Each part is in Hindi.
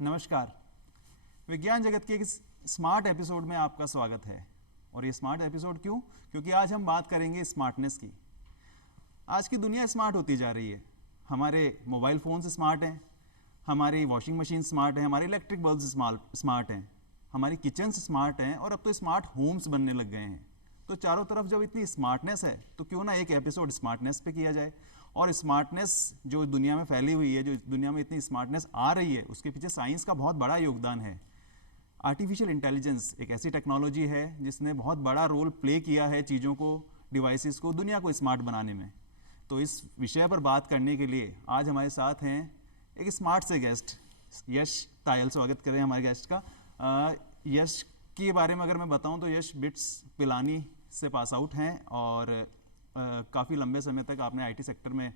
नमस्कार। विज्ञान जगत के इस स्मार्ट एपिसोड में आपका स्वागत है। और ये स्मार्ट एपिसोड क्यों? क्योंकि आज हम बात करेंगे स्मार्टनेस की। आज की दुनिया स्मार्ट होती जा रही है। हमारे मोबाइल फ़ोन्स स्मार्ट हैं, हमारी वॉशिंग मशीन स्मार्ट है, हमारे इलेक्ट्रिक बल्ब्स स्मार्ट हैं, हमारी किचन्स स्मार्ट हैं और अब तो स्मार्ट होम्स बनने लग गए हैं। तो चारों तरफ जब इतनी स्मार्टनेस है तो क्यों ना एक एपिसोड स्मार्टनेस पे किया जाए। और स्मार्टनेस जो दुनिया में फैली हुई है, जो दुनिया में इतनी स्मार्टनेस आ रही है, उसके पीछे साइंस का बहुत बड़ा योगदान है। आर्टिफिशियल इंटेलिजेंस एक ऐसी टेक्नोलॉजी है जिसने बहुत बड़ा रोल प्ले किया है चीज़ों को, डिवाइसेस को, दुनिया को स्मार्ट बनाने में। तो इस विषय पर बात करने के लिए आज हमारे साथ हैं एक स्मार्ट से गेस्ट, यश तायल। स्वागत करें हमारे गेस्ट का। यश के बारे में अगर मैं बताऊं तो यश बिट्स पिलानी से पास आउट हैं और काफ़ी लंबे समय तक आपने आईटी सेक्टर में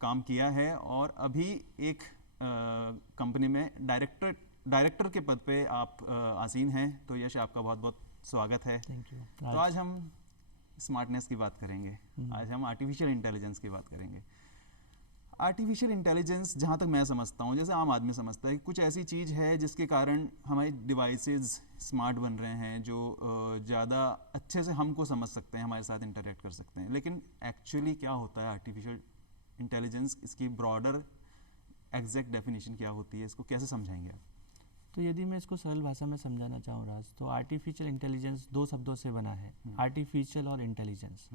काम किया है और अभी एक कंपनी में डायरेक्टर के पद पे आप आसीन हैं। तो यश, आपका बहुत बहुत स्वागत है। Thank you. तो आज हम स्मार्टनेस की बात करेंगे, आज हम आर्टिफिशियल इंटेलिजेंस की बात करेंगे। आर्टिफिशियल इंटेलिजेंस जहाँ तक मैं समझता हूँ, जैसे आम आदमी समझता है कि कुछ ऐसी चीज़ है जिसके कारण हमारी डिवाइसेस स्मार्ट बन रहे हैं, जो ज़्यादा अच्छे से हमको समझ सकते हैं, हमारे साथ इंटरेक्ट कर सकते हैं। लेकिन एक्चुअली क्या होता है आर्टिफिशियल इंटेलिजेंस? इसकी ब्रॉडर एग्जैक्ट डेफिनेशन क्या होती है? इसको कैसे समझाएंगे आप? तो यदि मैं इसको सरल भाषा में समझाना चाहूँ राज, तो आर्टिफिशियल इंटेलिजेंस दो शब्दों से बना है, आर्टिफिशियल और इंटेलिजेंस।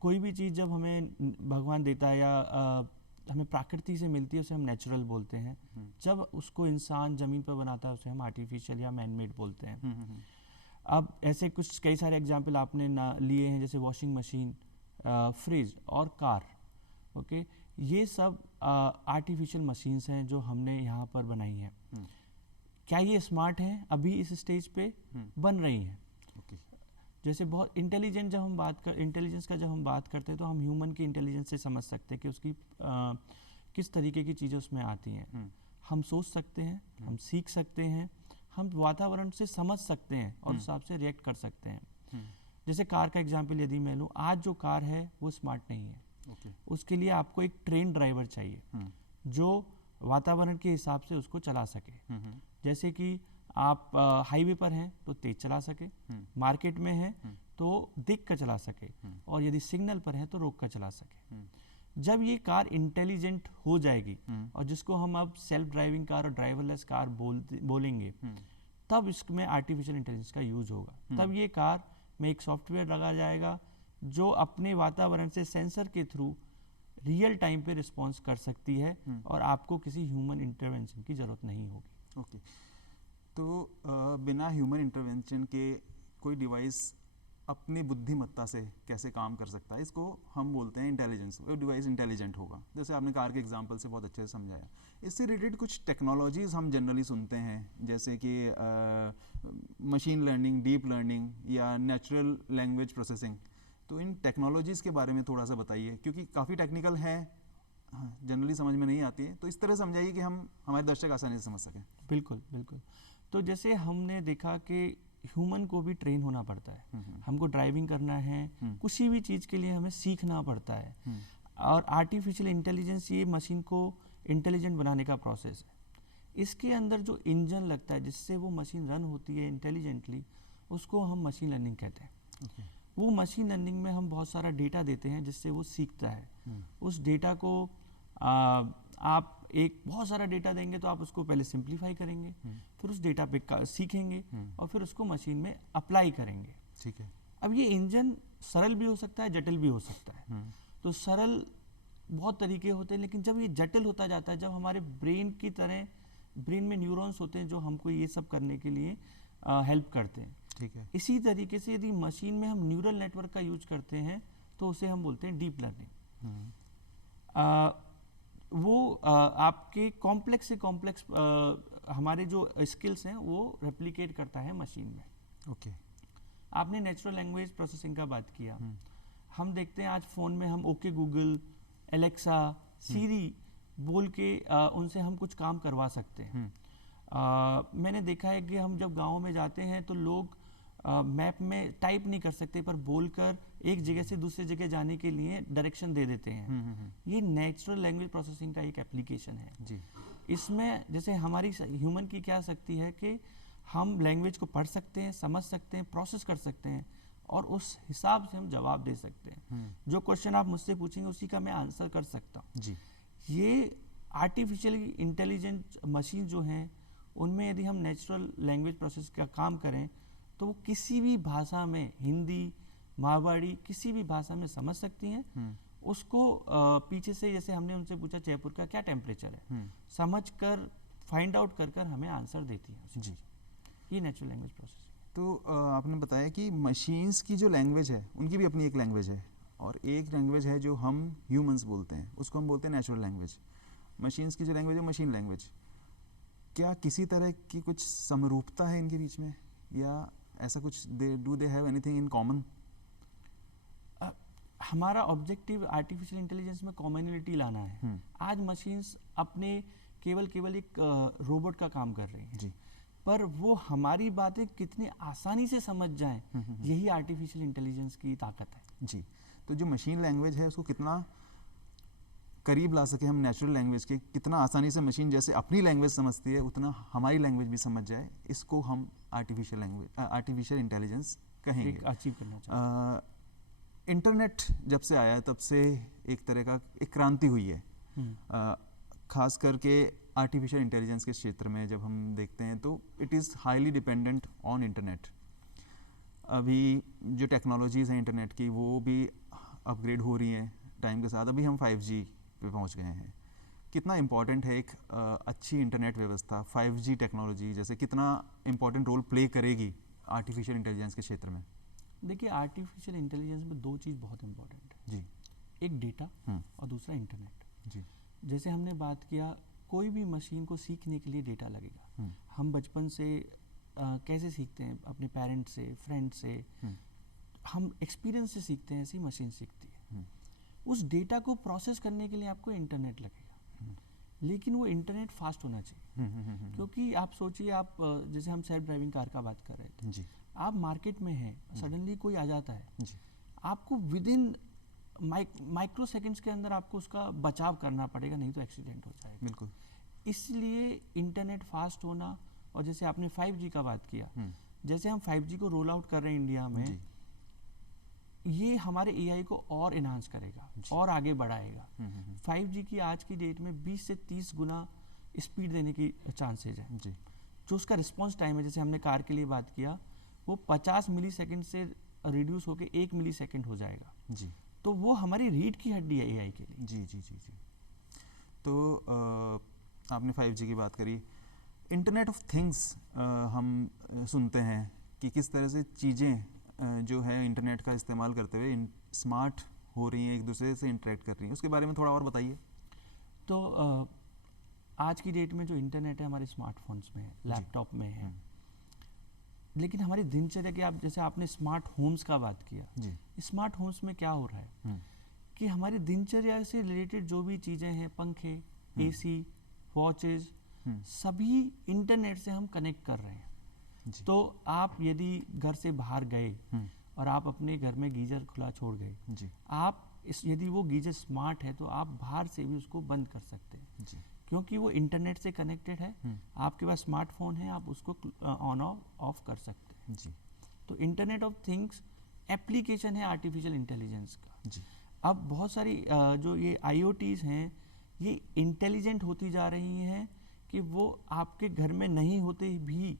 कोई भी चीज़ जब हमें भगवान देता है या हमें प्रकृति से मिलती है, उसे हम नेचुरल बोलते हैं। जब उसको इंसान ज़मीन पर बनाता है, उसे हम आर्टिफिशियल या मैन मेड बोलते हैं। अब ऐसे कुछ कई सारे एग्जाम्पल आपने लिए हैं, जैसे वॉशिंग मशीन, फ्रिज और कार। ओके, ये सब आर्टिफिशियल मशीन्स हैं जो हमने यहाँ पर बनाई हैं। क्या ये स्मार्ट हैं? अभी इस स्टेज पे बन रही हैं। जैसे बहुत इंटेलिजेंट, जब हम इंटेलिजेंस का जब हम बात करते हैं तो हम ह्यूमन की इंटेलिजेंस से समझ सकते हैं कि उसकी किस तरीके की चीज़ें उसमें आती हैं। हम सोच सकते हैं, हम सीख सकते हैं, हम वातावरण से समझ सकते हैं और उस हिसाब से रिएक्ट कर सकते हैं। जैसे कार का एग्जाम्पल यदि मैं लूँ, आज जो कार है वो स्मार्ट नहीं है। उसके लिए आपको एक ट्रेन ड्राइवर चाहिए जो वातावरण के हिसाब से उसको चला सके। जैसे कि आप हाईवे पर हैं तो तेज चला सके, मार्केट में हैं तो देख कर चला सके, और यदि सिग्नल पर है तो रोक कर चला सके। जब ये कार इंटेलिजेंट हो जाएगी और जिसको हम अब सेल्फ ड्राइविंग कार और ड्राइवरलेस कार बोलेंगे, तब इसमें आर्टिफिशियल इंटेलिजेंस का यूज होगा। तब ये कार में एक सॉफ्टवेयर लगाया जाएगा जो अपने वातावरण से सेंसर के थ्रू रियल टाइम पे रिस्पॉन्स कर सकती है और आपको किसी ह्यूमन इंटरवेंशन की ज़रूरत नहीं होगी। ओके, तो बिना ह्यूमन इंटरवेंशन के कोई डिवाइस अपनी बुद्धिमत्ता से कैसे काम कर सकता है? इसको हम बोलते हैं इंटेलिजेंस। वो डिवाइस इंटेलिजेंट होगा, जैसे आपने कार के एग्जांपल से बहुत अच्छे से समझाया। इससे रिलेटेड कुछ टेक्नोलॉजीज़ हम जनरली सुनते हैं, जैसे कि मशीन लर्निंग, डीप लर्निंग या नेचुरल लैंग्वेज प्रोसेसिंग। तो इन टेक्नोलॉजीज़ के बारे में थोड़ा सा बताइए, क्योंकि काफ़ी टेक्निकल हैं, जनरली समझ में नहीं आती है। तो इस तरह समझाइए कि हम हमारे दर्शक आसानी से समझ सकें। बिल्कुल बिल्कुल। तो जैसे हमने देखा कि ह्यूमन को भी ट्रेन होना पड़ता है। हमको ड्राइविंग करना है, किसी भी चीज़ के लिए हमें सीखना पड़ता है। और आर्टिफिशियल इंटेलिजेंस ये मशीन को इंटेलिजेंट बनाने का प्रोसेस है। इसके अंदर जो इंजन लगता है जिससे वो मशीन रन होती है इंटेलिजेंटली, उसको हम मशीन लर्निंग कहते हैं। वो मशीन लर्निंग में हम बहुत सारा डेटा देते हैं जिससे वो सीखता है। उस डेटा को आप एक बहुत सारा डेटा देंगे तो आप उसको पहले सिंप्लीफाई करेंगे, फिर उस डेटा पे सीखेंगे और फिर उसको मशीन में अप्लाई करेंगे। ठीक है। अब ये इंजन सरल भी हो सकता है, जटिल भी हो सकता है। तो सरल बहुत तरीके होते हैं, लेकिन जब ये जटिल होता जाता है, जब हमारे ब्रेन की तरह ब्रेन में न्यूरॉन्स होते हैं जो हमको ये सब करने के लिए हेल्प करते हैं। ठीक है। इसी तरीके से यदि मशीन में हम न्यूरल नेटवर्क का यूज करते हैं तो उसे हम बोलते हैं डीप लर्निंग। वो आपके कॉम्प्लेक्स से कॉम्प्लेक्स हमारे जो स्किल्स हैं वो रेप्लिकेट करता है मशीन में। ओके। आपने नेचुरल लैंग्वेज प्रोसेसिंग का बात किया। हम देखते हैं आज फ़ोन में हम ओके गूगल, एलेक्सा, सीरी बोल के उनसे हम कुछ काम करवा सकते हैं। मैंने देखा है कि हम जब गाँव में जाते हैं तो लोग मैप में टाइप नहीं कर सकते, पर बोलकर एक जगह से दूसरी जगह जाने के लिए डायरेक्शन दे देते हैं। ये नेचुरल लैंग्वेज प्रोसेसिंग का एक एप्लीकेशन है जी। इसमें जैसे हमारी ह्यूमन की क्या शक्ति है कि हम लैंग्वेज को पढ़ सकते हैं, समझ सकते हैं, प्रोसेस कर सकते हैं और उस हिसाब से हम जवाब दे सकते हैं। जो क्वेश्चन आप मुझसे पूछेंगे उसी का मैं आंसर कर सकता हूँ जी। ये आर्टिफिशियली इंटेलिजेंट मशीन जो हैं उनमें यदि हम नेचुरल लैंग्वेज प्रोसेस का काम करें तो वो किसी भी भाषा में, हिंदी, मारवाड़ी, किसी भी भाषा में समझ सकती हैं। उसको पीछे से जैसे हमने उनसे पूछा जयपुर का क्या टेम्परेचर है, समझ कर फाइंड आउट कर कर हमें आंसर देती है जी। ये नेचुरल लैंग्वेज प्रोसेस। तो आपने बताया कि मशीन्स की जो लैंग्वेज है उनकी भी अपनी एक लैंग्वेज है और एक लैंग्वेज है जो हम ह्यूमंस बोलते हैं, उसको हम बोलते हैं नेचुरल लैंग्वेज। मशीन्स की जो लैंग्वेज है मशीन लैंग्वेज, क्या किसी तरह की कुछ समरूपता है इनके बीच में या ऐसा कुछ do they have anything in common? हमारा ऑब्जेक्टिव आर्टिफिशियल इंटेलिजेंस में कॉमनलिटी लाना है। आज मशीन्स अपने केवल एक रोबोट का काम कर रही हैं जी। पर वो हमारी बातें कितनी आसानी से समझ जाएं, यही आर्टिफिशियल इंटेलिजेंस की ताकत है। जी। तो जो मशीन लैंग्वेज है उसको कितना करीब ला सके हम नेचुरल लैंग्वेज के, कितना आसानी से मशीन जैसे अपनी लैंग्वेज समझती है उतना हमारी लैंग्वेज भी समझ जाए, इसको हम आर्टिफिशियल इंटेलिजेंस कहेंगे। अचीव करना चाहिए। इंटरनेट जब से आया है तब से एक तरह का एक क्रांति हुई है, खास करके आर्टिफिशियल इंटेलिजेंस के क्षेत्र में जब हम देखते हैं तो it is highly dependent on internet. अभी जो टेक्नोलॉजीज़ हैं इंटरनेट की वो भी अपग्रेड हो रही हैं टाइम के साथ। अभी हम 5G पे पहुंच गए हैं। कितना इम्पॉर्टेंट है एक अच्छी इंटरनेट व्यवस्था, 5G टेक्नोलॉजी जैसे कितना इम्पॉर्टेंट रोल प्ले करेगी आर्टिफिशियल इंटेलिजेंस के क्षेत्र में? देखिए आर्टिफिशियल इंटेलिजेंस में दो चीज़ बहुत इंपॉर्टेंट है जी। एक डेटा और दूसरा इंटरनेट। जी। जैसे हमने बात किया कोई भी मशीन को सीखने के लिए डेटा लगेगा। हम बचपन से कैसे सीखते हैं, अपने पेरेंट्स से, फ्रेंड से, हम एक्सपीरियंस से सीखते हैं, ऐसी मशीन सीखती है। उस डेटा को प्रोसेस करने के लिए आपको इंटरनेट लगेगा, लेकिन वो इंटरनेट फास्ट होना चाहिए। क्योंकि आप सोचिए, आप जैसे हम सेल्फ ड्राइविंग कार का बात कर रहे थे जी। आप मार्केट में हैं, सडनली कोई आ जाता है जी। आपको विद इन माइक्रो सेकेंड्स के अंदर आपको उसका बचाव करना पड़ेगा, नहीं तो एक्सीडेंट हो जाएगा। बिल्कुल। इसलिए इंटरनेट फास्ट होना, और जैसे आपने 5G का बात किया, जैसे हम 5G को रोल आउट कर रहे हैं इंडिया में, ये हमारे AI को और इन्हांस करेगा और आगे बढ़ाएगा। 5G की आज की डेट में 20 से 30 गुना स्पीड देने की चांसेज है। जी। जो उसका रिस्पॉन्स टाइम है, जैसे हमने कार के लिए बात किया, वो 50 मिली सेकेंड से रिड्यूस होकर 1 मिली सेकेंड हो जाएगा। जी। तो वो हमारी रीढ़ की हड्डी है AI के लिए। जी जी जी जी। तो आपने 5G की बात करी, इंटरनेट ऑफ थिंग्स हम सुनते हैं कि किस तरह से चीज़ें जो है इंटरनेट का इस्तेमाल करते हुए स्मार्ट हो रही हैं, एक दूसरे से इंटरेक्ट कर रही हैं, उसके बारे में थोड़ा और बताइए। तो आज की डेट में जो इंटरनेट है हमारे स्मार्टफोन्स में है, लैपटॉप में है, लेकिन हमारी दिनचर्या की, आप जैसे आपने स्मार्ट होम्स का बात किया, स्मार्ट होम्स में क्या हो रहा है कि हमारी दिनचर्या से रिलेटेड जो भी चीज़ें हैं, पंखे, AC, वॉचेस, सभी इंटरनेट से हम कनेक्ट कर रहे हैं। तो आप यदि घर से बाहर गए और आप अपने घर में गीजर खुला छोड़ गए, आप यदि वो गीजर स्मार्ट है तो आप बाहर से भी उसको बंद कर सकते हैं, क्योंकि वो इंटरनेट से कनेक्टेड है। आपके पास स्मार्टफोन है, आप उसको ऑन ऑफ कर सकते हैं। जी। तो इंटरनेट ऑफ थिंग्स एप्लीकेशन है आर्टिफिशियल इंटेलिजेंस का। जी। अब बहुत सारी जो ये IoTs हैं ये इंटेलिजेंट होती जा रही हैं कि वो आपके घर में नहीं होते भी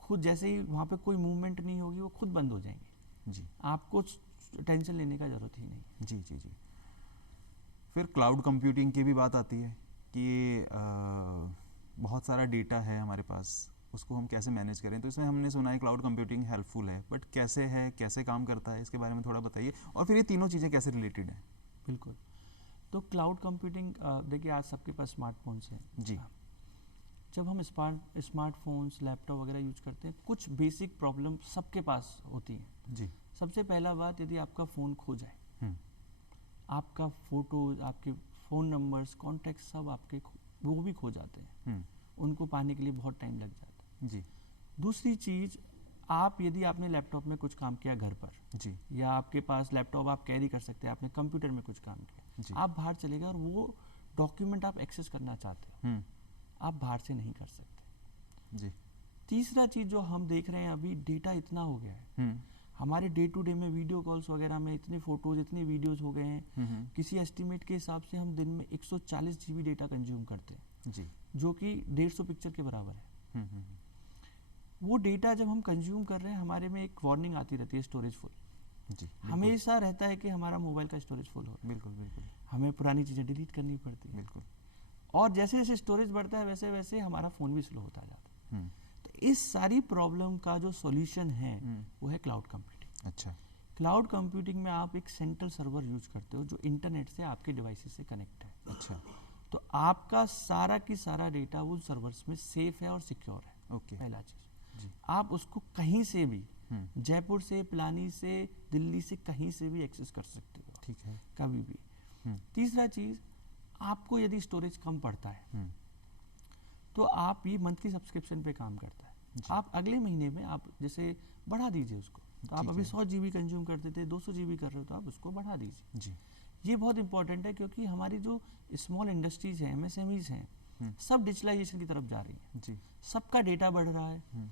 खुद, जैसे ही वहाँ पे कोई मूवमेंट नहीं होगी, वो खुद बंद हो जाएंगे। जी। आपको टेंशन लेने का ज़रूरत ही नहीं। जी जी जी। फिर क्लाउड कंप्यूटिंग की भी बात आती है कि बहुत सारा डेटा है हमारे पास, उसको हम कैसे मैनेज करें। तो इसमें हमने सुना है क्लाउड कंप्यूटिंग हेल्पफुल है, बट कैसे है, कैसे काम करता है, इसके बारे में थोड़ा बताइए, और फिर ये तीनों चीज़ें कैसे रिलेटेड हैं? बिल्कुल। तो क्लाउड कंप्यूटिंग, देखिए आज सबके पास स्मार्टफोन्स हैं। जी। जब हम स्मार्टफोन्स, लैपटॉप वगैरह यूज करते हैं, कुछ बेसिक प्रॉब्लम सबके पास होती हैं। जी। सबसे पहला बात, यदि आपका फ़ोन खो जाए, आपका फ़ोटोज़, आपके फ़ोन नंबर्स, कॉन्टैक्ट सब आपके वो भी खो जाते हैं। उनको पाने के लिए बहुत टाइम लग जाता है। जी। दूसरी चीज़, आप यदि आपने लैपटॉप में कुछ काम किया घर पर, जी या आपके पास लैपटॉप आप कैरी कर सकते हैं, आपने कंप्यूटर में कुछ काम किया, जी आप बाहर चले गए और वो डॉक्यूमेंट आप एक्सेस करना चाहते हो, आप बाहर से नहीं कर सकते। जी तीसरा चीज़ जो हम देख रहे हैं अभी, डेटा इतना हो गया है, हमारे डे टू डे में वीडियो कॉल्स वगैरह में इतने फोटोज इतने वीडियोस हो गए हैं, किसी एस्टिमेट के हिसाब से हम दिन में 140 GB डेटा कंज्यूम करते हैं, जी जो कि 150 पिक्चर के बराबर है। वो डेटा जब हम कंज्यूम कर रहे हैं, हमारे में एक वार्निंग आती रहती है, स्टोरेज फुल। जी हमेशा रहता है कि हमारा मोबाइल का स्टोरेज फुल हो रहा है, बिल्कुल बिल्कुल हमें पुरानी चीज़ें डिलीट करनी पड़ती है, बिल्कुल। और जैसे जैसे स्टोरेज बढ़ता है वैसे वैसे हमारा फ़ोन भी स्लो होता जाता है। तो इस सारी प्रॉब्लम का जो सॉल्यूशन है वो है क्लाउड कंप्यूटिंग। अच्छा क्लाउड कंप्यूटिंग में आप एक सेंट्रल सर्वर यूज करते हो जो इंटरनेट से आपके डिवाइसेस से कनेक्ट है। अच्छा तो आपका सारा की सारा डेटा वो सर्वर्स में सेफ है और सिक्योर है। ओके पहला चीज़, जी आप उसको कहीं से भी, जयपुर से, पिलानी से, दिल्ली से, कहीं से भी एक्सेस कर सकते हो, ठीक है। कभी भी। तीसरा चीज़, आपको यदि स्टोरेज कम पड़ता है तो आप ये मंथली सब्सक्रिप्शन पे काम करता है, आप अगले महीने में आप जैसे बढ़ा दीजिए उसको। तो आप अभी 100 GB कंज्यूम करते थे, 200 GB कर रहे हो, तो आप उसको बढ़ा दीजिए। जी ये बहुत इंपॉर्टेंट है क्योंकि हमारी जो स्मॉल इंडस्ट्रीज हैं, MSMEs हैं, सब डिजिटलाइजेशन की तरफ जा रही हैं, जी सबका डेटा बढ़ रहा है,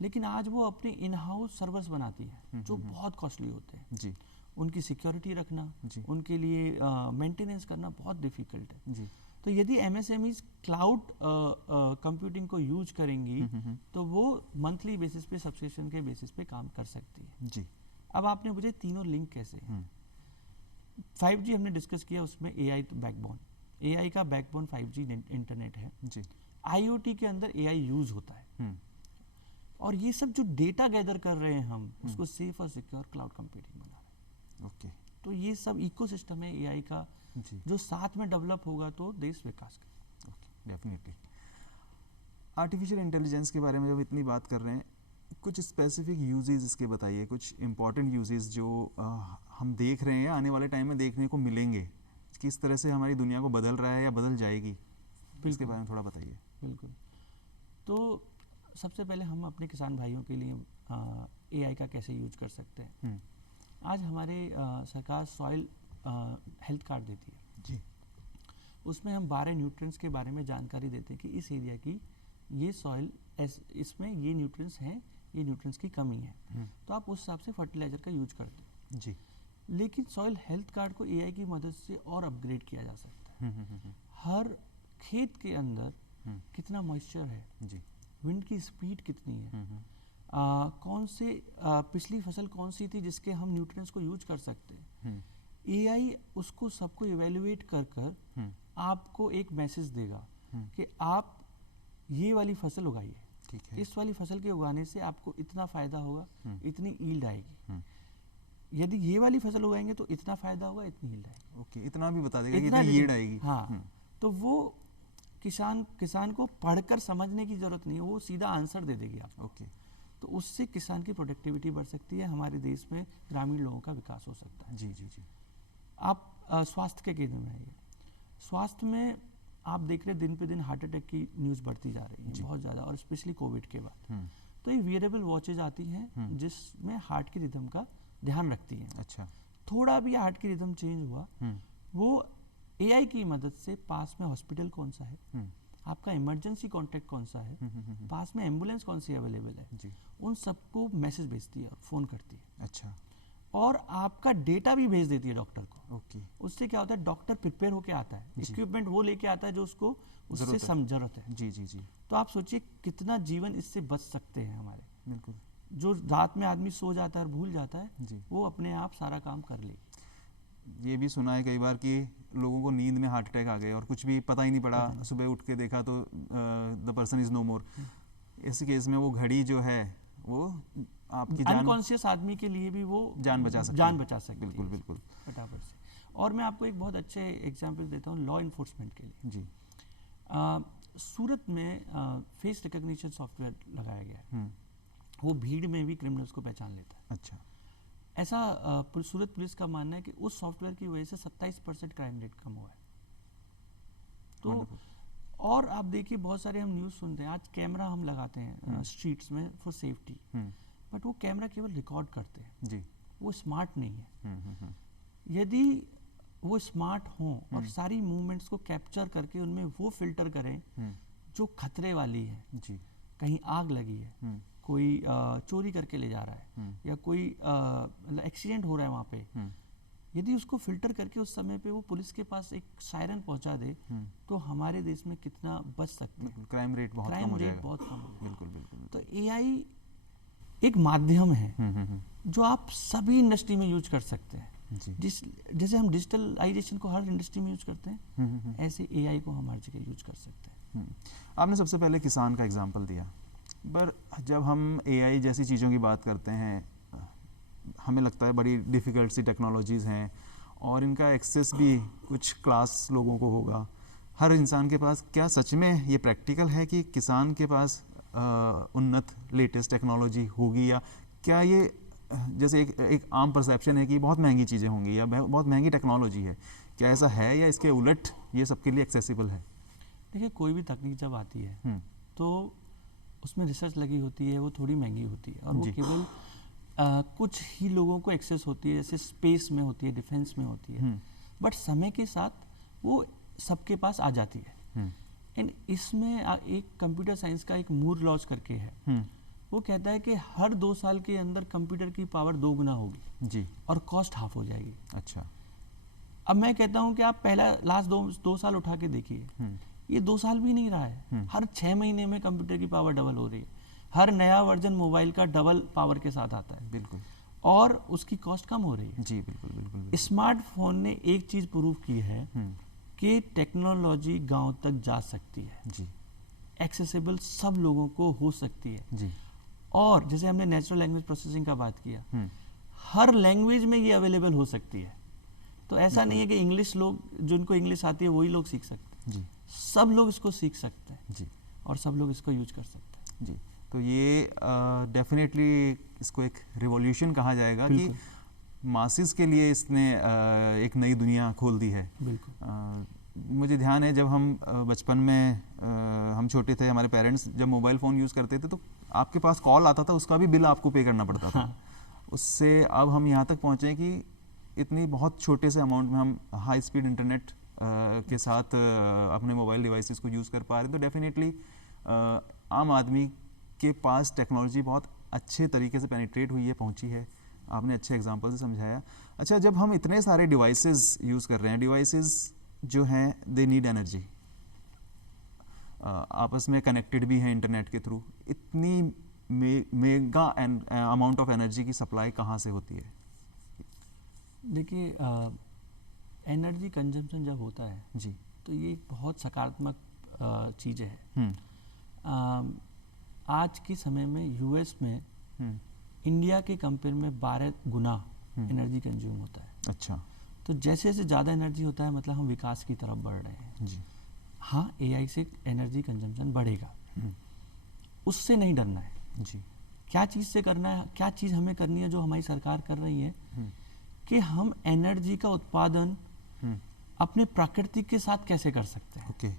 लेकिन आज वो अपने इन हाउस सर्वर्स बनाती है जो बहुत कॉस्टली होते हैं। जी उनकी सिक्योरिटी रखना, जी उनके लिए मेंटेनेंस करना बहुत डिफिकल्ट है। जी तो यदि MSMEs क्लाउड कंप्यूटिंग को यूज करेंगी तो वो मंथली बेसिस पे, सब्सक्रिप्शन के बेसिस पे काम कर सकती है। जी अब आपने मुझे तीनों लिंक कैसे हैं? 5G हमने डिस्कस किया, उसमें AI बैकबोन, AI का बैकबोन 5G इंटरनेट है। जी IoT के अंदर AI यूज होता है, और ये सब जो डेटा गैदर कर रहे हैं हम, उसको सेफ और सिक्योर क्लाउड कंप्यूटिंग बना रहे हैं। ओके तो ये सब इकोसिस्टम है AI का, जी जो साथ में डेवलप होगा तो देश विकास करेगा। Okay definitely. आर्टिफिशियल इंटेलिजेंस के बारे में जब इतनी बात कर रहे हैं, कुछ स्पेसिफिक यूजेस इसके बताइए, कुछ इंपॉर्टेंट यूजेस जो हम देख रहे हैं, आने वाले टाइम में देखने को मिलेंगे, किस तरह से हमारी दुनिया को बदल रहा है या बदल जाएगी, इसके बारे में थोड़ा बताइए। बिल्कुल। तो सबसे पहले हम अपने किसान भाइयों के लिए AI का कैसे यूज कर सकते हैं। आज हमारे सरकार सॉइल हेल्थ कार्ड देती है जी, उसमें हम 12 न्यूट्रिएंट्स के बारे में जानकारी देते हैं कि इस एरिया की ये सॉइल, इसमें ये न्यूट्रिएंट्स हैं, ये न्यूट्रिएंट्स की कमी है, तो आप उस हिसाब से फर्टिलाइजर का यूज करते हैं जी। लेकिन सॉइल हेल्थ कार्ड को AI की मदद से और अपग्रेड किया जा सकता है। हर खेत के अंदर कितना मॉइस्चर है जी, विंड की स्पीड कितनी है, कौन से पिछली फसल कौन सी थी जिसके हम न्यूट्रिएंट्स को यूज कर सकते हैं। AI उसको सबको इवेल्युएट कर कर आपको एक मैसेज देगा कि आप ये वाली फसल उगाइए, ठीक है। इस वाली फसल के उगाने से आपको इतना फायदा होगा, इतनी ईल्ड आएगी, यदि ये वाली फसल उगाएंगे तो इतना फायदा होगा, इतनी ईल्ड आएगी। ओके, इतना भी बता देगा कि इतना इतनी यील्ड आएगी। हाँ, तो वो किसान को पढ़कर समझने की जरूरत नहीं है, वो सीधा आंसर दे देगी आपको। ओके, तो उससे किसान की प्रोडक्टिविटी बढ़ सकती है, हमारे देश में ग्रामीण लोगों का विकास हो सकता है। जी जी जी। आप स्वास्थ्य के केंद्र में आइए। स्वास्थ्य में आप देख रहे दिन पे दिन हार्ट अटैक की न्यूज़ बढ़ती जा रही है बहुत ज़्यादा, और स्पेशली कोविड के बाद। तो ये वियरेबल वॉचेज आती हैं जिसमें हार्ट की रिदम का ध्यान रखती हैं। अच्छा, थोड़ा भी हार्ट की रिदम चेंज हुआ, वो AI की मदद से पास में हॉस्पिटल कौन सा है, आपका इमरजेंसी कॉन्टैक्ट कौन सा है, पास में एम्बुलेंस कौन सी अवेलेबल है, जी, उन सबको मैसेज भेजती है, फ़ोन करती है, अच्छा, और आपका डेटा भी भेज देती है डॉक्टर को। ओके, उससे क्या होता है, डॉक्टर प्रिपेयर होके आता है, इक्विपमेंट वो लेके आता है जो उसको उससे जरूरत है। जी जी जी, तो आप सोचिए कितना जीवन इससे बच सकते हैं हमारे। बिल्कुल। जो रात में आदमी सो जाता है और भूल जाता है, जी, वो अपने आप सारा काम कर ले। ये भी सुना है कई बार कि लोगों को नींद में हार्ट अटैक आ गए और कुछ भी पता ही नहीं पड़ा, सुबह उठ के देखा तो द पर्सन इज नो मोर। ऐसे केस में वो घड़ी जो है वो आपकी जान, अनकॉन्शियस आदमी के लिए भी वो जान बचा सकती है। है। बिल्कुल बिल्कुल। फटाफट से। और मैं आपको एक बहुत अच्छे एग्जाम्पल देता हूँ लॉ इन्फोर्समेंट के लिए। जी, सूरत में फेस रिकग्निशन सॉफ्टवेयर लगाया गया है, वो भीड़ में भी क्रिमिनल्स को पहचान लेता है। अच्छा, ऐसा सूरत पुलिस का मानना है कि उस सॉफ्टवेयर की वजह से 27% क्राइम रेट कम हुआ है। तो Wonderful. और आप देखिए बहुत सारे हम न्यूज़ सुनते हैं, आज कैमरा हम लगाते हैं स्ट्रीट्स में फॉर सेफ्टी, बट वो कैमरा केवल रिकॉर्ड करते हैं, जी। वो स्मार्ट नहीं है। हम्म। यदि वो स्मार्ट हों और सारी मूवमेंट्स को कैप्चर करके उनमें वो फिल्टर करें जो खतरे वाली है, जी। कहीं आग लगी है, कोई चोरी करके ले जा रहा है, या कोई एक्सीडेंट हो रहा है वहाँ पे, यदि उसको फिल्टर करके उस समय पे वो पुलिस के पास एक सायरन पहुंचा दे, तो हमारे देश में कितना बच सकते हैं, क्राइम रेट बहुत कम हो जाएगा। बहुत कम हो जाएगा। बिल्कुल बिल्कुल। तो एआई एक माध्यम है जो आप सभी इंडस्ट्री में यूज कर सकते हैं। जैसे हम डिजिटलाइजेशन को हर इंडस्ट्री में यूज करते हैं, ऐसे एआई को हम हर जगह यूज कर सकते हैं। आपने सबसे पहले किसान का एग्जांपल दिया, पर जब हम एआई जैसी चीज़ों की बात करते हैं, हमें लगता है बड़ी डिफ़िकल्ट सी टेक्नोलॉजीज़ हैं और इनका एक्सेस भी कुछ क्लास लोगों को होगा, हर इंसान के पास। क्या सच में ये प्रैक्टिकल है कि किसान के पास उन्नत लेटेस्ट टेक्नोलॉजी होगी, या क्या ये जैसे एक आम परसेप्शन है कि बहुत महंगी चीज़ें होंगी या बहुत महंगी टेक्नोलॉजी है, क्या ऐसा है या इसके उलट ये सबके लिए एक्सेसिबल है? देखिए, कोई भी तकनीक जब आती है तो उसमें रिसर्च लगी होती है, वो थोड़ी महंगी होती है और वो केवल कुछ ही लोगों को एक्सेस होती है, जैसे स्पेस में होती है, डिफेंस में होती है, बट समय के साथ वो सबके पास आ जाती है। एंड इसमें एक कंप्यूटर साइंस का एक मूर लॉज करके है, वो कहता है कि हर 2 साल के अंदर कंप्यूटर की पावर 2 गुना होगी जी, और कॉस्ट हाफ हो जाएगी। अच्छा। अब मैं कहता हूँ कि आप पहला लास्ट 2 साल उठा के देखिए, ये 2 साल भी नहीं रहा है, हर 6 महीने में कंप्यूटर की पावर डबल हो रही है, हर नया वर्जन मोबाइल का डबल पावर के साथ आता है। बिल्कुल। और उसकी कॉस्ट कम हो रही है। जी बिल्कुल बिल्कुल। स्मार्टफोन ने एक चीज प्रूव की है कि टेक्नोलॉजी गांव तक जा सकती है जी, एक्सेसिबल सब लोगों को हो सकती है जी। और जैसे हमने नेचुरल लैंग्वेज प्रोसेसिंग का बात किया, हर लैंग्वेज में ये अवेलेबल हो सकती है। तो ऐसा नहीं है कि इंग्लिश लोग, जिनको इंग्लिश आती है वही लोग सीख सकते हैं जी, सब लोग इसको सीख सकते हैं जी, और सब लोग इसको यूज कर सकते हैं जी। तो ये डेफिनेटली इसको एक रिवॉल्यूशन कहा जाएगा कि मासिस के लिए इसने एक नई दुनिया खोल दी है। बिल्कुल। मुझे ध्यान है जब हम बचपन में हम छोटे थे, हमारे पेरेंट्स जब मोबाइल फ़ोन यूज़ करते थे तो आपके पास कॉल आता था, उसका भी बिल आपको पे करना पड़ता था। उससे अब हम यहाँ तक पहुँचे कि इतनी बहुत छोटे से अमाउंट में हम हाई स्पीड इंटरनेट के साथ अपने मोबाइल डिवाइसेस को यूज़ कर पा रहे हैं। तो डेफिनेटली आम आदमी के पास टेक्नोलॉजी बहुत अच्छे तरीके से पेनिट्रेट हुई है, पहुंची है। आपने अच्छे एग्जांपल से समझाया। अच्छा, जब हम इतने सारे डिवाइसेस यूज़ कर रहे हैं, डिवाइसेस जो हैं दे नीड एनर्जी, आपस में कनेक्टेड भी हैं इंटरनेट के थ्रू, इतनी मेगा अमाउंट ऑफ एनर्जी की सप्लाई कहाँ से होती है? देखिए, एनर्जी कंजम्पशन जब होता है जी, तो ये एक बहुत सकारात्मक चीज़ें हैं। आज के समय में यूएस में इंडिया के कंपेयर में 12 गुना एनर्जी कंज्यूम होता है। अच्छा। तो जैसे जैसे ज़्यादा एनर्जी होता है मतलब हम विकास की तरफ बढ़ रहे हैं। जी। हाँ, एआई से एनर्जी कंजम्पशन बढ़ेगा, उससे नहीं डरना है। जी। क्या चीज़ से करना है, क्या चीज़ हमें करनी है जो हमारी सरकार कर रही है कि हम एनर्जी का उत्पादन अपने प्रकृति के साथ कैसे कर सकते हैं। ओके।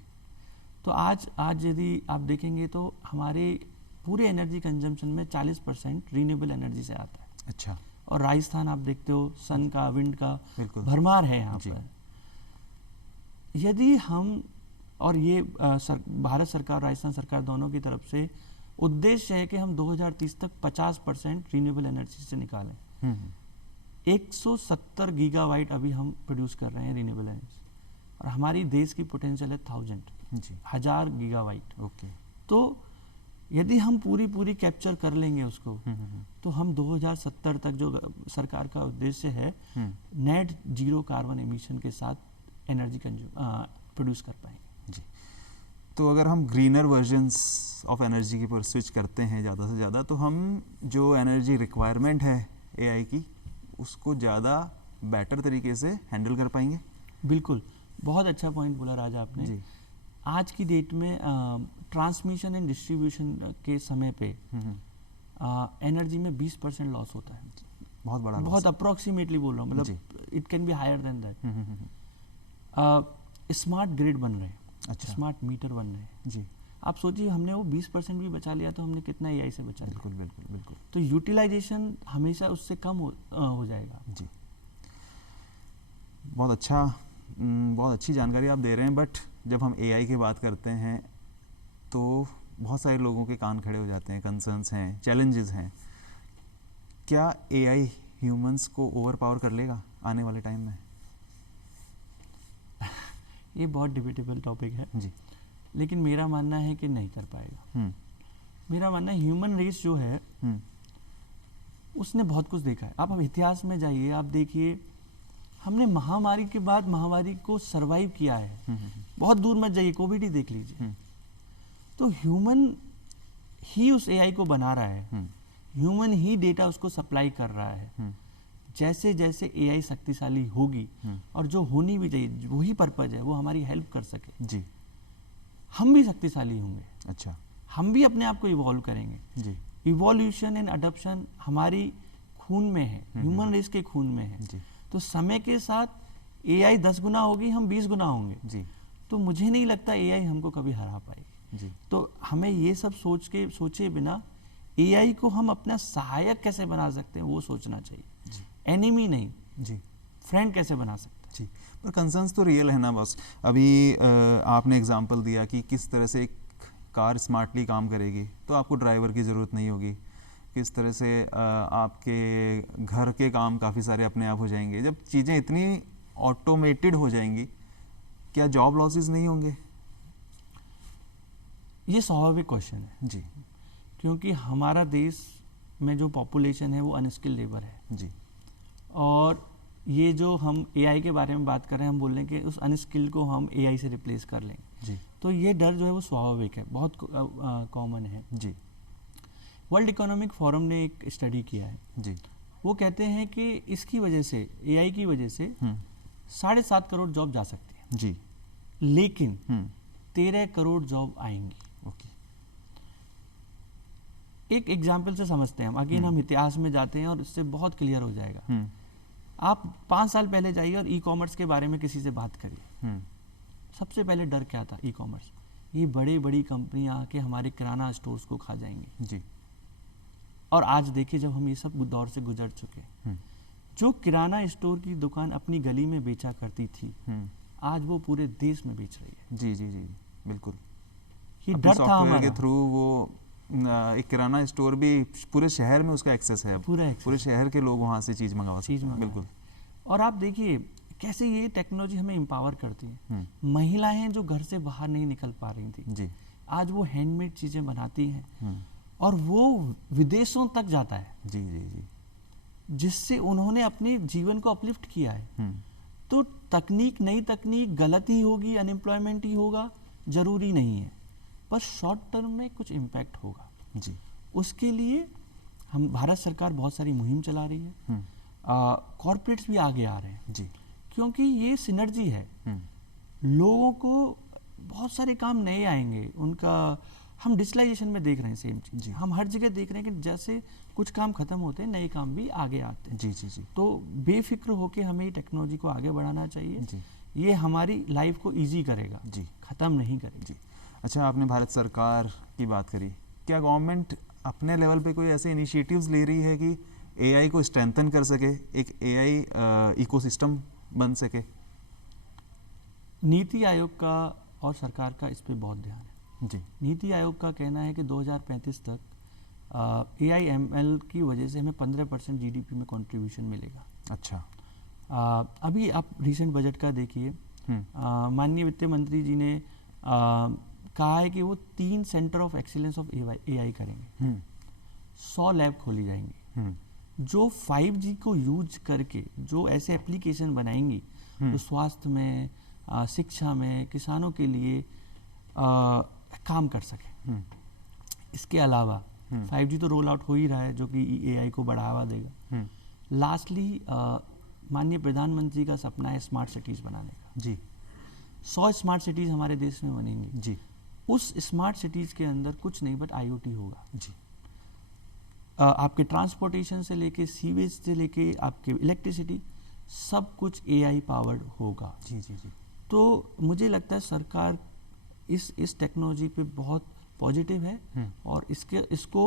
तो आज यदि आप देखेंगे तो हमारे पूरे एनर्जी कंजम्पशन में 40% रीन्यूएबल एनर्जी से आता है। अच्छा। और राजस्थान आप देखते हो, सन का, विंड का भरमार है यहाँ पर। यदि हम, और ये भारत सरकार, राजस्थान सरकार दोनों की तरफ से उद्देश्य है कि हम 2030 तक 50% रीन्यूएबल एनर्जी से निकालें। 170 गीगावाट अभी हम प्रोड्यूस कर रहे हैं रीन्यूएबल एनर्जी, और हमारी देश की पोटेंशियल है 1000 गीगावाट। ओके। तो यदि हम पूरी कैप्चर कर लेंगे उसको, तो हम 2070 तक, जो सरकार का उद्देश्य है, नेट जीरो कार्बन एमिशन के साथ एनर्जी प्रोड्यूस कर पाएंगे। जी। तो अगर हम ग्रीनर वर्जन्स ऑफ एनर्जी की पर स्विच करते हैं ज़्यादा से ज़्यादा, तो हम जो एनर्जी रिक्वायरमेंट है एआई की, उसको ज़्यादा बेटर तरीके से हैंडल कर पाएंगे। बिल्कुल, बहुत अच्छा पॉइंट बोला राजा आपने जी। आज की डेट में ट्रांसमिशन एंड डिस्ट्रीब्यूशन के समय पे एनर्जी में 20% लॉस होता है। बहुत बड़ा, बहुत अप्रोक्सीमेटली बोल रहा हूँ, मतलब it can be higher than that. Smart grid बन रहे हैं, अच्छा, स्मार्ट मीटर बन रहे हैं जी। आप सोचिए हमने वो 20% भी बचा लिया तो हमने कितना एआई से बचा लिया। बिल्कुल बिल्कुल बिल्कुल। तो यूटिलाइजेशन हमेशा उससे कम हो जाएगा। जी, बहुत अच्छा, बहुत अच्छी जानकारी आप दे रहे हैं। बट जब हम एआई की बात करते हैं तो बहुत सारे लोगों के कान खड़े हो जाते हैं, कंसर्न्स हैं, चैलेंजेस हैं। क्या एआई ह्यूमंस को ओवर पावर कर लेगा आने वाले टाइम में? ये बहुत डिबेटेबल टॉपिक है जी। लेकिन मेरा मानना है कि नहीं कर पाएगा। मेरा मानना है ह्यूमन रेस जो है उसने बहुत कुछ देखा है। आप अब इतिहास में जाइए, आप देखिए हमने महामारी के बाद महामारी को सरवाइव किया है। बहुत दूर मत जाइए, कोविड ही देख लीजिए। तो ह्यूमन ही उस एआई को बना रहा है, ह्यूमन ही डेटा उसको सप्लाई कर रहा है। जैसे जैसे एआई शक्तिशाली होगी और जो होनी भी चाहिए वही पर्पज है, वो हमारी हेल्प कर सके जी, हम भी शक्तिशाली होंगे। अच्छा, हम भी अपने आप को इवॉल्व करेंगे। जी, इवोल्यूशन एंड अडॉप्शन हमारी खून में है, ह्यूमन रेस के खून में है। जी, तो समय के साथ एआई 10 गुना होगी, हम 20 गुना होंगे। जी, तो मुझे नहीं लगता एआई हमको कभी हरा पाएगी। जी, तो हमें ये सब सोचे बिना एआई को हम अपना सहायक कैसे बना सकते हैं वो सोचना चाहिए, जी, एनिमी नहीं। जी, फ्रेंड कैसे बना सकते हैं। जी। पर कंसर्न्स तो रियल है ना बॉस। अभी आपने एग्जांपल दिया कि किस तरह से एक कार स्मार्टली काम करेगी तो आपको ड्राइवर की ज़रूरत नहीं होगी। किस तरह से आपके घर के काम काफ़ी सारे अपने आप हो जाएंगे। जब चीज़ें इतनी ऑटोमेटेड हो जाएंगी, क्या जॉब लॉसेस नहीं होंगे? ये स्वाभाविक क्वेश्चन है जी, क्योंकि हमारा देश में जो पॉपुलेशन है वो अनस्किल्ड लेबर है। जी, और ये जो हम एआई के बारे में बात कर रहे हैं, हम बोल रहे हैं कि उस अनस्किल्ड को हम एआई से रिप्लेस कर लेंगे। जी, तो ये डर जो है वो स्वाभाविक है, बहुत कॉमन है। जी, वर्ल्ड इकोनॉमिक फोरम ने एक स्टडी किया है। जी, वो कहते हैं कि इसकी वजह से, एआई की वजह से 7.5 करोड़ जॉब जा सकती है, जी, लेकिन 13 करोड़ जॉब आएंगी। ओके, एक एग्जाम्पल से समझते हैं हम, अगेन हम इतिहास में जाते हैं और इससे बहुत क्लियर हो जाएगा। आप 5 साल पहले जाइए और ई कॉमर्स के बारे में किसी से बात करिए। सबसे पहले डर क्या था? ई कॉमर्स, ये बड़ी बड़ी कंपनियां आके हमारे किराना स्टोर्स को खा जाएंगी। जी, और आज देखिए जब हम ये सब दौर से गुजर चुके, जो किराना स्टोर की दुकान अपनी गली में बेचा करती थी, आज वो पूरे देश में बेच रही है। जी, जी, जी, बिल्कुल। ये अपने डर था सॉफ्टवेयर हमारा। के थ्रू वो एक किराना स्टोर भी पूरे शहर में उसका एक्सेस है अब। पूरे शहर के लोग वहाँ से चीज़ मंगवा सकते हैं। बिल्कुल। और आप देखिए कैसे ये टेक्नोलॉजी हमें एम्पावर करती है। महिलाएं जो घर से बाहर नहीं निकल पा रही थी, जी, आज वो हैंडमेड चीज़ें बनाती हैं और वो विदेशों तक जाता है। जी, जी, जी, जिससे उन्होंने अपने जीवन को अपलिफ्ट किया है। तो तकनीक, नई तकनीक गलत ही होगी, अनएम्प्लॉयमेंट ही होगा, जरूरी नहीं है, पर शॉर्ट टर्म में कुछ इम्पैक्ट होगा। जी, उसके लिए हम, भारत सरकार बहुत सारी मुहिम चला रही है, कॉर्पोरेट्स भी आगे आ रहे हैं। जी, क्योंकि ये सिनर्जी है। लोगों को बहुत सारे काम नए आएंगे, उनका हम डिजिटलाइजेशन में देख रहे हैं सेम चीज। हम हर जगह देख रहे हैं कि जैसे कुछ काम खत्म होते हैं, नए काम भी आगे आते हैं। जी, जी, जी, तो बेफिक्र होके हमें ये टेक्नोलॉजी को आगे बढ़ाना चाहिए। जी, ये हमारी लाइफ को इजी करेगा, जी, ख़त्म नहीं करेगा। जी। अच्छा, आपने भारत सरकार की बात करी। क्या गवर्नमेंट अपने लेवल पे कोई ऐसे इनिशिएटिव्स ले रही है कि एआई को स्ट्रेंथन कर सके, एक एआई इकोसिस्टम बन सके? नीति आयोग का और सरकार का इस पे बहुत ध्यान है। जी, नीति आयोग का कहना है कि 2035 तक AIML की वजह से हमें 15% GDP में कंट्रीब्यूशन मिलेगा। अच्छा, अभी आप रिसेंट बजट का देखिए, माननीय वित्त मंत्री जी ने कहा है कि वो 3 centre of excellence of AI करेंगे। 100 लैब खोली जाएंगी जो 5G को यूज करके जो ऐसे एप्लीकेशन बनाएंगी जो स्वास्थ्य में, शिक्षा में, किसानों के लिए काम कर सके। इसके अलावा 5G तो रोल आउट हो ही रहा है जो कि AI को बढ़ावा देगा। लास्टली माननीय प्रधानमंत्री का सपना है स्मार्ट सिटीज़ बनाने का। जी, 100 स्मार्ट सिटीज़ हमारे देश में बनेंगी। जी, उस स्मार्ट सिटीज़ के अंदर कुछ नहीं बट IoT होगा। जी, आपके ट्रांसपोर्टेशन से लेके, सीवेज से लेके आपके इलेक्ट्रिसिटी, सब कुछ AI पावर्ड होगा। जी, जी, जी, तो मुझे लगता है सरकार इस टेक्नोलॉजी पे बहुत पॉजिटिव है और इसको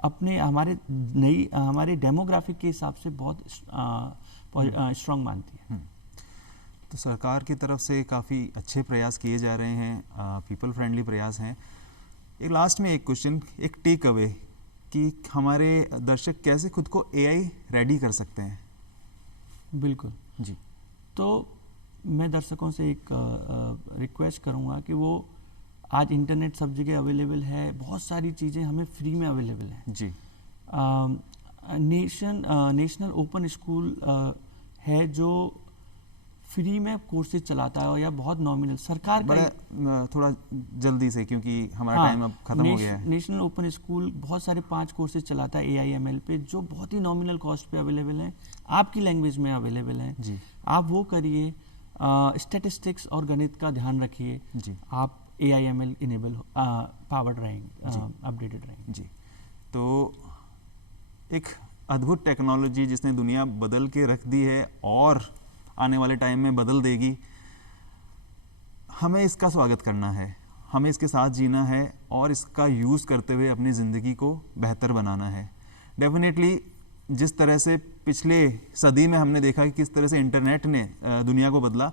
अपने हमारे डेमोग्राफिक के हिसाब से बहुत स्ट्रांग मानती है। तो सरकार की तरफ से काफ़ी अच्छे प्रयास किए जा रहे हैं, पीपल फ्रेंडली प्रयास हैं। एक लास्ट में एक क्वेश्चन, एक टेक अवे कि हमारे दर्शक कैसे खुद को AI रेडी कर सकते हैं? बिल्कुल जी। तो मैं दर्शकों से एक रिक्वेस्ट करूंगा कि वो आज इंटरनेट सब जगह अवेलेबल है, बहुत सारी चीज़ें हमें फ्री में अवेलेबल हैं जी। नेशनल ओपन स्कूल है जो फ्री में कोर्सेज चलाता है या बहुत नॉमिनल सरकार का थोड़ा जल्दी से क्योंकि हमारा टाइम अब खत्म हो गया है। नेशनल ओपन स्कूल बहुत सारे 5 कोर्सेज चलाता है AI/ML पे जो बहुत ही नॉमिनल कॉस्ट पे अवेलेबल हैं, आपकी लैंग्वेज में अवेलेबल हैं जी। आप वो करिए, स्टैटिस्टिक्स और गणित का ध्यान रखिए जी। आप AI/ML इनेबल पावर्ड रहेंगे, अपडेटेड रहेंगे जी। तो एक अद्भुत टेक्नोलॉजी जिसने दुनिया बदल के रख दी है और आने वाले टाइम में बदल देगी, हमें इसका स्वागत करना है, हमें इसके साथ जीना है और इसका यूज़ करते हुए अपनी ज़िंदगी को बेहतर बनाना है। डेफिनेटली जिस तरह से पिछले सदी में हमने देखा कि किस तरह से इंटरनेट ने दुनिया को बदला,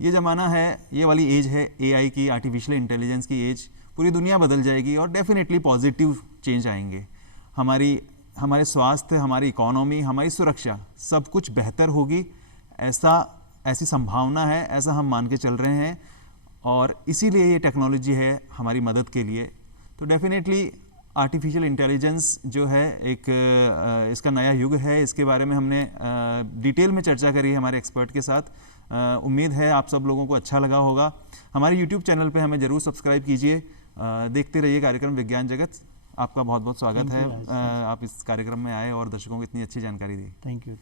ये ज़माना है, ये वाली एज है AI की, आर्टिफिशियल इंटेलिजेंस की एज। पूरी दुनिया बदल जाएगी और डेफिनेटली पॉजिटिव चेंज आएंगे। हमारे स्वास्थ्य, हमारी इकोनॉमी, हमारी सुरक्षा सब कुछ बेहतर होगी, ऐसी संभावना है, ऐसा हम मान के चल रहे हैं और इसीलिए ये टेक्नोलॉजी है हमारी मदद के लिए। तो डेफिनेटली आर्टिफिशियल इंटेलिजेंस जो है एक इसका नया युग है, इसके बारे में हमने डिटेल में चर्चा करी है हमारे एक्सपर्ट के साथ। उम्मीद है आप सब लोगों को अच्छा लगा होगा। हमारे YouTube चैनल पे हमें ज़रूर सब्सक्राइब कीजिए, देखते रहिए कार्यक्रम विज्ञान जगत। आपका बहुत बहुत स्वागत है, आप इस कार्यक्रम में आए और दर्शकों को इतनी अच्छी जानकारी दी। Thank you.